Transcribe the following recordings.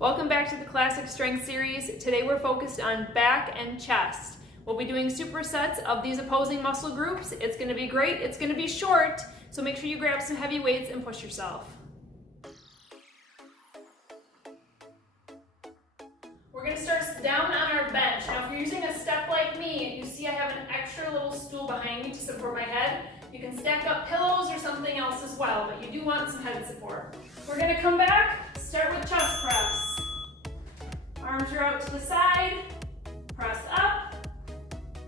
Welcome back to the Classic Strength Series. Today we're focused on back and chest. We'll be doing supersets of these opposing muscle groups. It's going to be great. It's going to be short, so make sure you grab some heavy weights and push yourself. We're going to start down on our bench. Now if you're using a step like me, you see I have an extra little stool behind me to support my head. You can stack up pillows or something else as well, but you do want some head support. We're going to come back, start with chest press. Arms are out to the side, press up,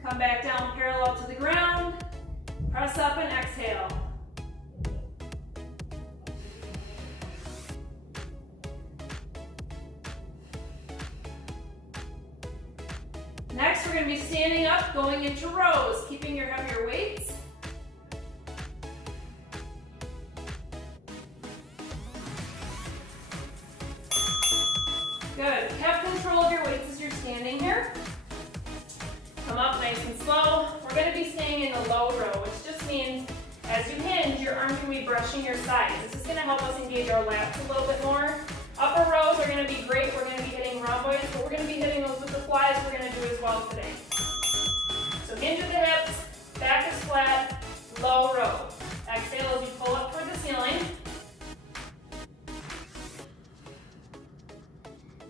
come back down parallel to the ground, press up and exhale. Next, we're going to be standing up, going into rows, keeping your heavier weights. Good. Have control of your weights as you're standing here. Come up nice and slow. We're going to be staying in the low row, which just means as you hinge, your arms are going to be brushing your sides. This is going to help us engage our lats a little bit more. Upper rows are going to be great. We're going to be hitting rhomboids, but we're going to be hitting those with the flies we're going to do as well today. So hinge at the hips, back is flat, low row. Exhale as you pull up toward the ceiling.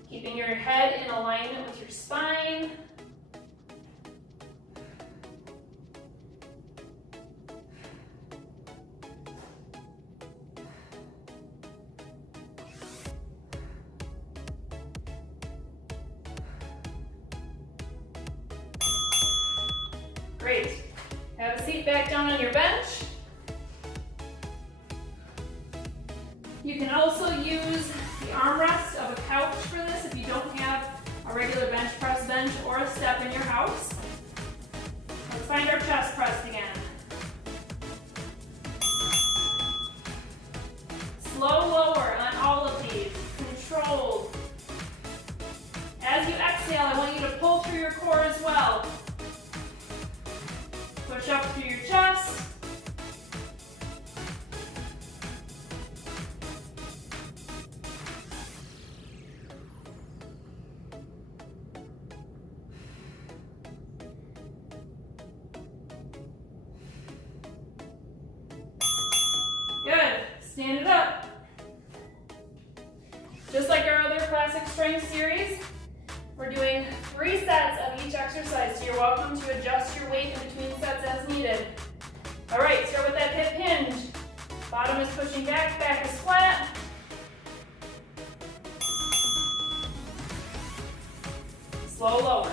Keeping your head in alignment with your spine. Great. Have a seat back down on your bench. You can also use the armrest of a couch for this if you don't have a regular bench press bench or a step in your house. Let's find our chest press again. Slow lower on all of these, controlled. As you exhale, I want you to pull through your core as well. Push up through your chest. Good. Stand it up. Just like our other classic strength series, we're doing 3 sets of each exercise, so you're welcome to adjust your weight in between sets as needed. All right, start with that hip hinge. Bottom is pushing back, back is flat. Slow lower.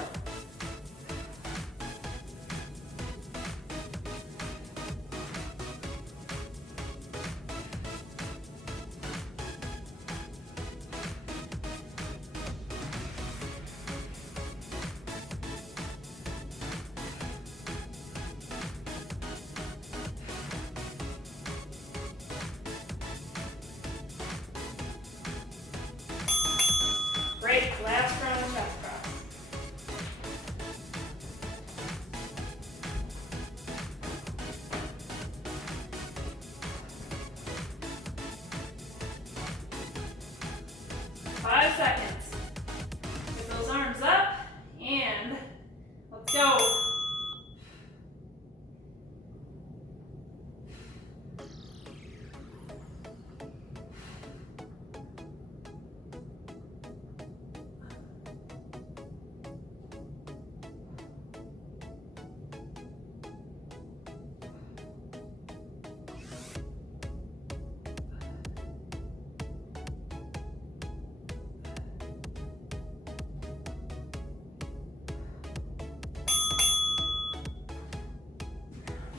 Great, last round of chest press. Five seconds. Get those arms up and let's go.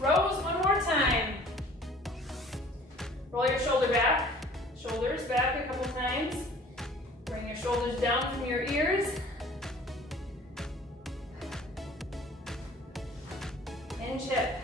Rows one more time. Roll your shoulders back a couple times. Bring your shoulders down from your ears. And hip.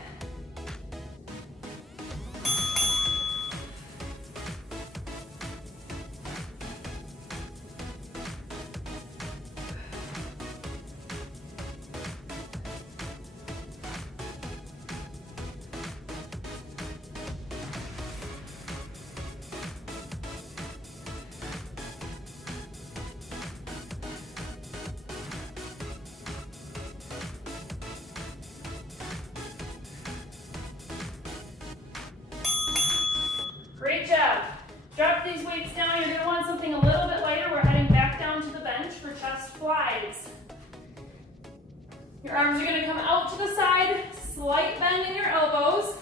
Drop these weights down. You're gonna want something a little bit lighter. We're heading back down to the bench for chest flies. Your arms are gonna come out to the side, slight bend in your elbows,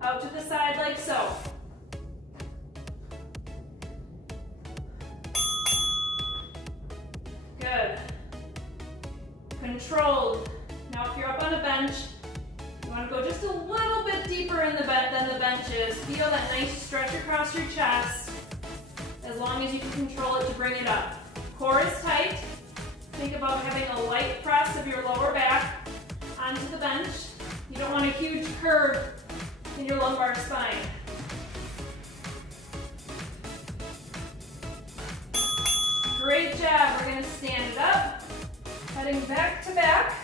out to the side like so. Good. Controlled. Now if you're up on a bench, you want to go just a little bit deeper in the than the bench is. Feel that nice stretch across your chest, as long as you can control it to bring it up. Core is tight. Think about having a light press of your lower back onto the bench. You don't want a huge curve in your lumbar spine. Great job. We're going to stand it up, heading back to back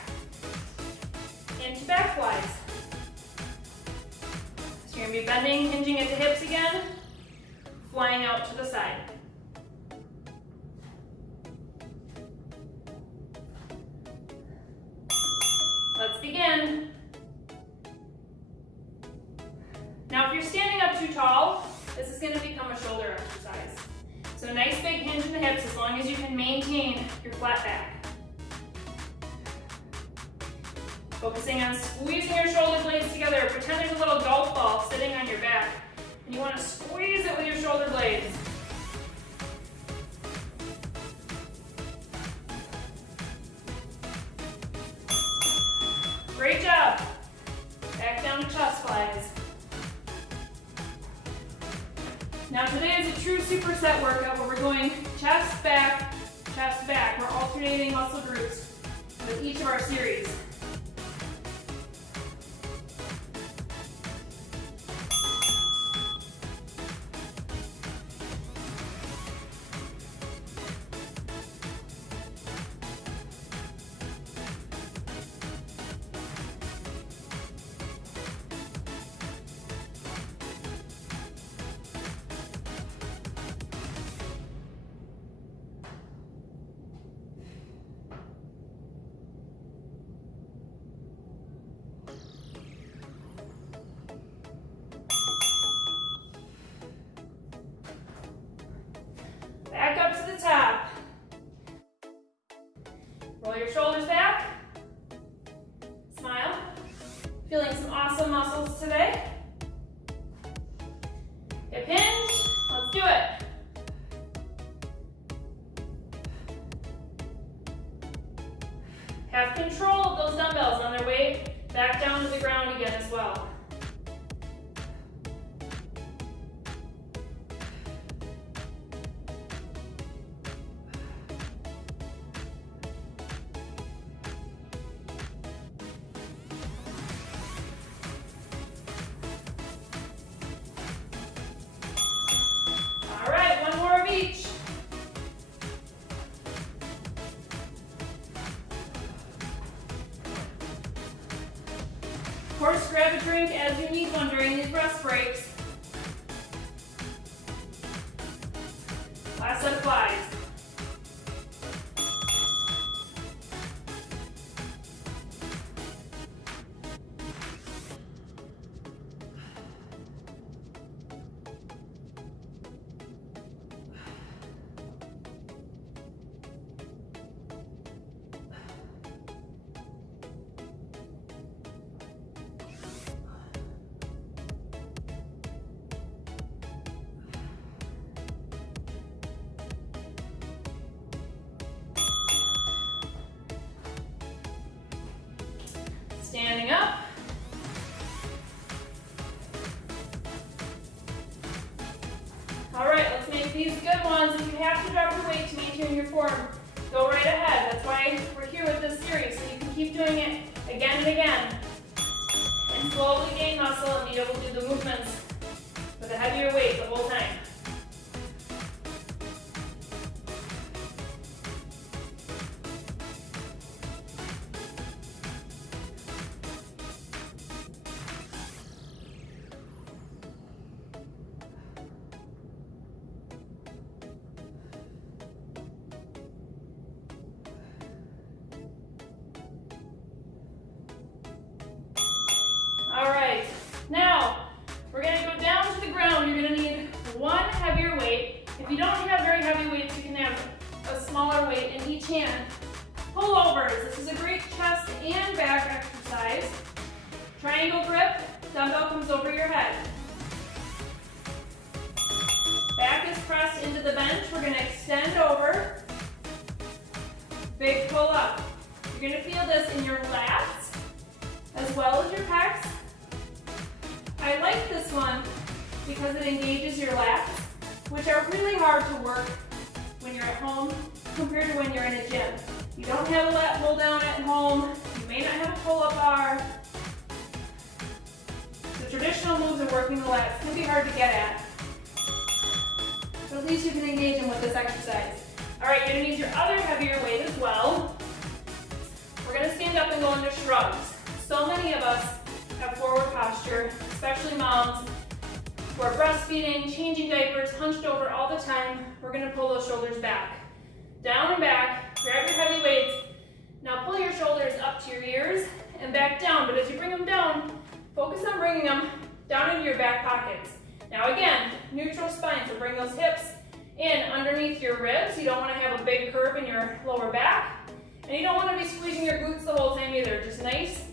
into back flies. So you're going to be bending, hinging at the hips again, flying out to the side. Let's begin. Now if you're standing up too tall, this is going to become a shoulder exercise. So nice big hinge in the hips as long as you can maintain your flat back. Focusing on squeezing your shoulder blades together. Pretend there's a little golf ball sitting on your back, and you want to squeeze it with your shoulder blades. Great job. Back down to chest flies. Now today is a true superset workout where we're going chest, back, chest, back. We're alternating muscle groups with each of our series. Back up to the top. Roll your shoulders back. Smile. Feeling some awesome muscles today. Hip hinge. Let's do it. Have control of those dumbbells on their way back down to the ground again as well. Each. Of course, grab a drink as you need one during these rest breaks. Last set of flies. Standing up. All right, let's make these good ones. If you have to drop your weight to maintain your form, go right ahead. That's why we're here with this series, so you can keep doing it again and again, and slowly gain muscle and be able to do the movements with a heavier weight the whole time. All right, now we're gonna go down to the ground. You're gonna need one very heavy weights, you can have a smaller weight in each hand. Pullovers, this is a great chest and back exercise. Triangle grip, dumbbell comes over your head. Back is pressed into the bench. We're going to extend over. Big pull up. You're going to feel this in your lats as well as your pecs. I like this one because it engages your lats, which are really hard to work when you're at home compared to when you're in a gym. You don't have a lat pull down at home. You may not have a pull-up bar. The traditional moves of working the lats can be hard to get at, but at least you can engage them with this exercise. All right, you're gonna need your other heavier weight as well. We're gonna stand up and go into shrugs. So many of us have forward posture, especially moms who are breastfeeding, changing diapers, hunched over all the time. We're gonna pull those shoulders back. Down and back, grab your heavy weights. Now pull your shoulders up to your ears and back down, but as you bring them down, focus on bringing them down into your back pockets. Now again, neutral spine, so bring those hips in underneath your ribs. You don't want to have a big curve in your lower back, and you don't want to be squeezing your glutes the whole time either. Just nice,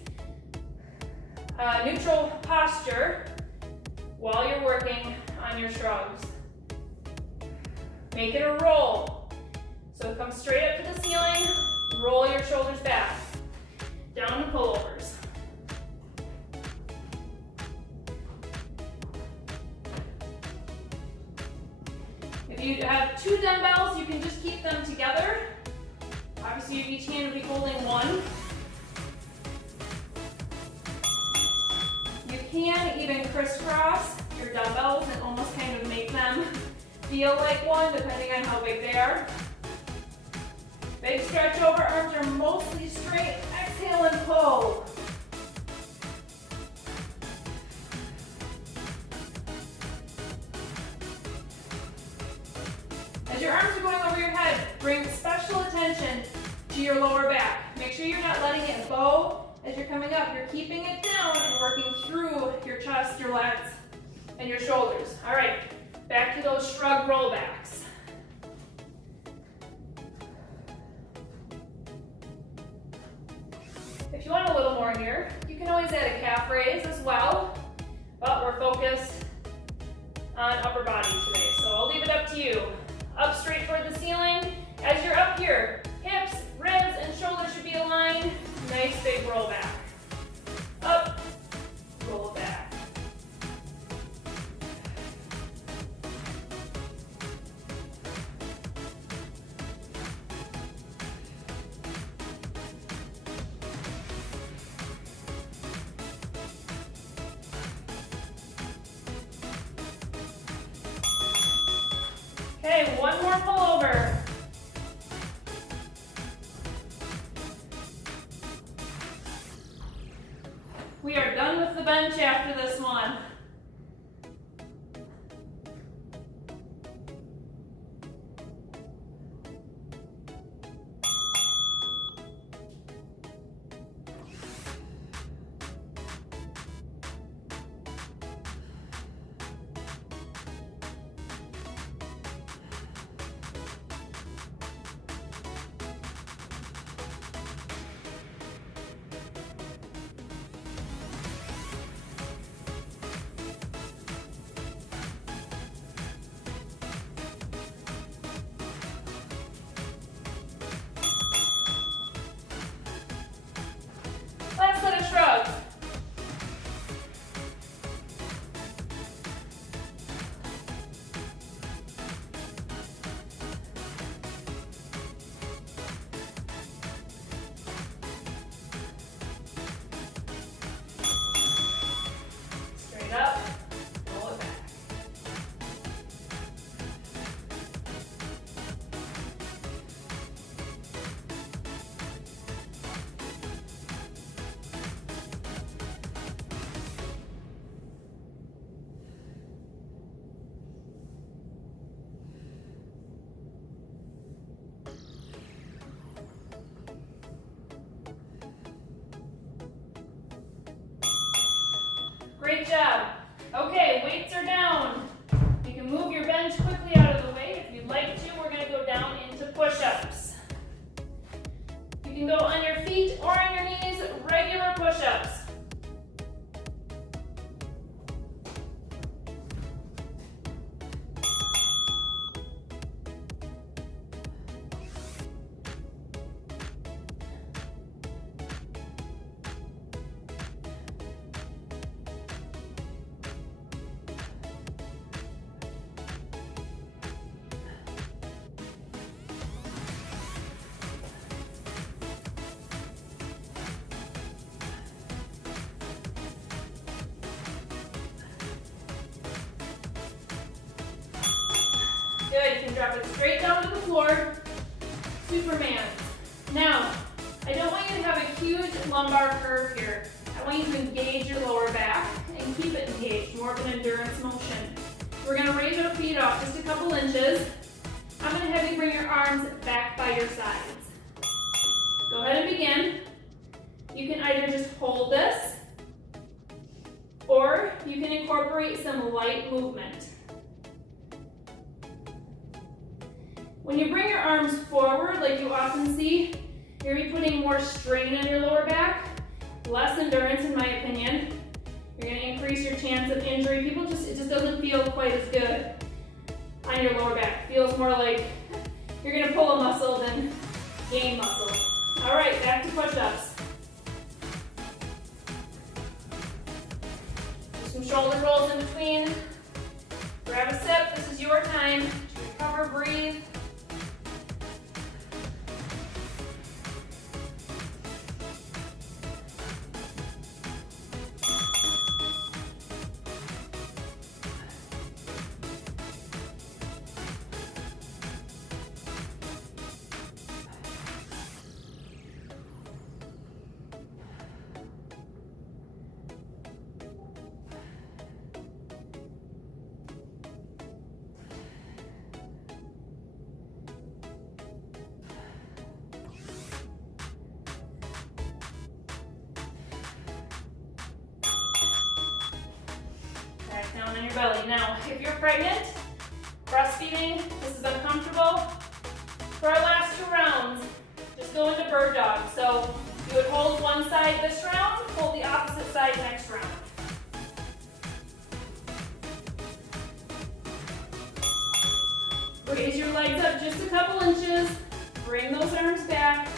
neutral posture while you're working on your shrugs. Make it a roll. So come straight up to the ceiling, roll your shoulders back, down to pullovers. If you have two dumbbells, you can just keep them together. Obviously, each hand would be holding one. You can even crisscross your dumbbells and almost kind of make them feel like one, depending on how big they are. Big stretch over, arms are mostly straight. Exhale and pull. As your arms are going over your head, bring special attention to your lower back. Make sure you're not letting it bow as you're coming up. You're keeping it down and working through your chest, your lats, and your shoulders. All right, back to those shrug rollbacks. If you want a little more here, you can always add a calf raise as well, but we're focused on upper body today, so I'll leave it up to you. Up straight toward the ceiling. As you're up here, hips, ribs, and shoulders should be aligned. Nice big roll back. Up, roll back. Okay, one more pullover. We are done with the bench after this one. can go on your feet or on your knees, regular push-ups. Good, you can drop it straight down to the floor. Superman. Now, I don't want you to have a huge lumbar curve here. I want you to engage your lower back and keep it engaged, more of an endurance motion. We're gonna raise our feet off just a couple inches. I'm gonna have you bring your arms back by your sides. Go ahead and begin. You can either just hold this, or you can incorporate some light movement. When you bring your arms forward, like you often see, you're going to be putting more strain on your lower back, less endurance in my opinion. You're going to increase your chance of injury. It just doesn't feel quite as good on your lower back. It feels more like you're going to pull a muscle than gain muscle. All right, back to push-ups. Do some shoulder rolls in between. Grab a sip. This is your time to recover, breathe. Down on your belly. Now, if you're pregnant, breastfeeding, this is uncomfortable. For our last 2 rounds, just go into bird dog. So you would hold one side this round, hold the opposite side next round. Raise your legs up just a couple inches, bring those arms back,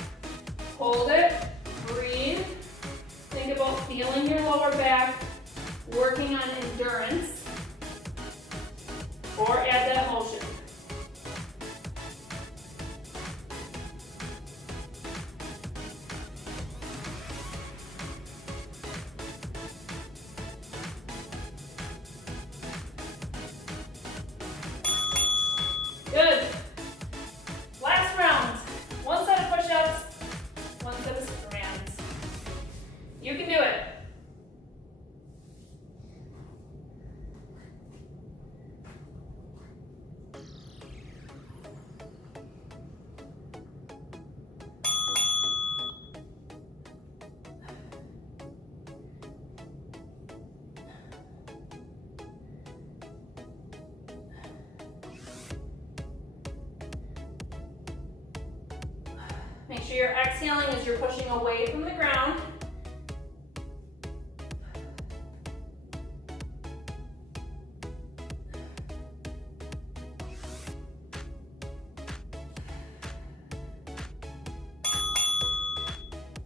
hold it, breathe. Think about feeling your lower back, working on endurance, or add that motion. Good. Last round. 1 set of push-ups, 1 set of strands. You can do it. Make sure you're exhaling as you're pushing away from the ground.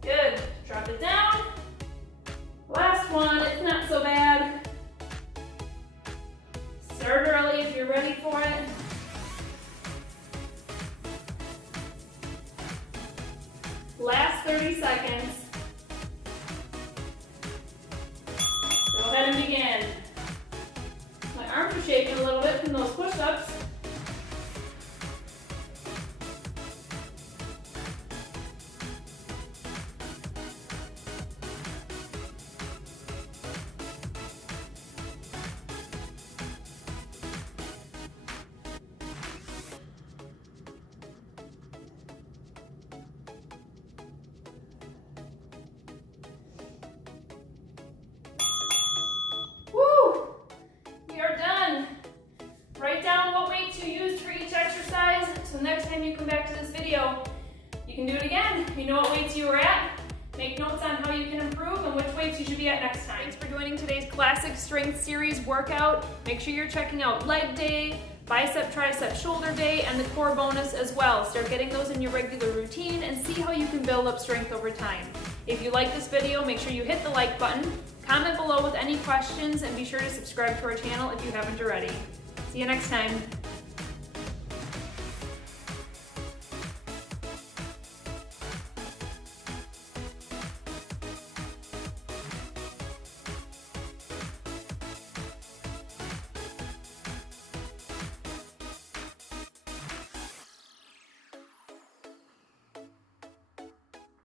Good. Drop it down. Last one. It's not so bad. Start early if you're ready for it. Last 30 seconds. Go ahead and begin. My arms are shaking a little bit from those push-ups. Next time you come back to this video, you You can do it again. You know what weights you were at. Make notes on how you can improve and which weights you should be at next time. Thanks for joining today's Classic Strength Series workout. Make sure you're checking out leg day, bicep, tricep, shoulder day, and the core bonus as well. Start getting those in your regular routine and see how you can build up strength over time. If you like this video, make sure you hit the like button, comment below with any questions, and be sure to subscribe to our channel if you haven't already. See you next time.